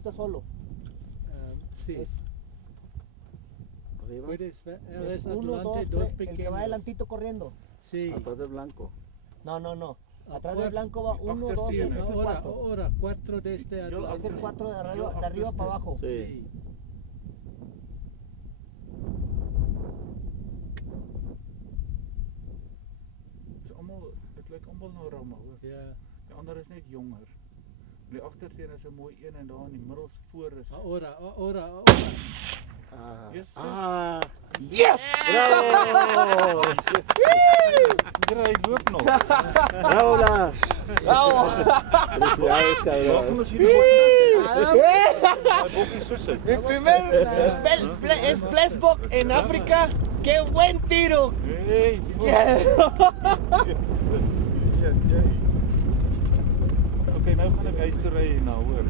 ahorita solo. Sí. Puedes ver, Es uno, 1, 2, dos 3, el pequeños. que va adelantito corriendo. Sí. Atrás del blanco. No. Atrás del blanco va 1, 2, Sí, 3, ahora 4. 4 de este Es el adelante. 4 de arriba para abajo. Sí. Het lijkt allemaal nou rammen hoor. Ja. Die ander is net jonger. Die agterteen is 'n mooi een en daar in die middels voor is. Ahora. Yes. Yes! Bravo! Hy loop nog. Bravo daar! Bravo! Felicidades, cabrón. Waarvan is hierdie bokkie? Hy bokkie so sit. Mi primer splashbok en África. ¡Qué buen tiro! Hey. Okay, nou gaan ek huis toe ry na hoor.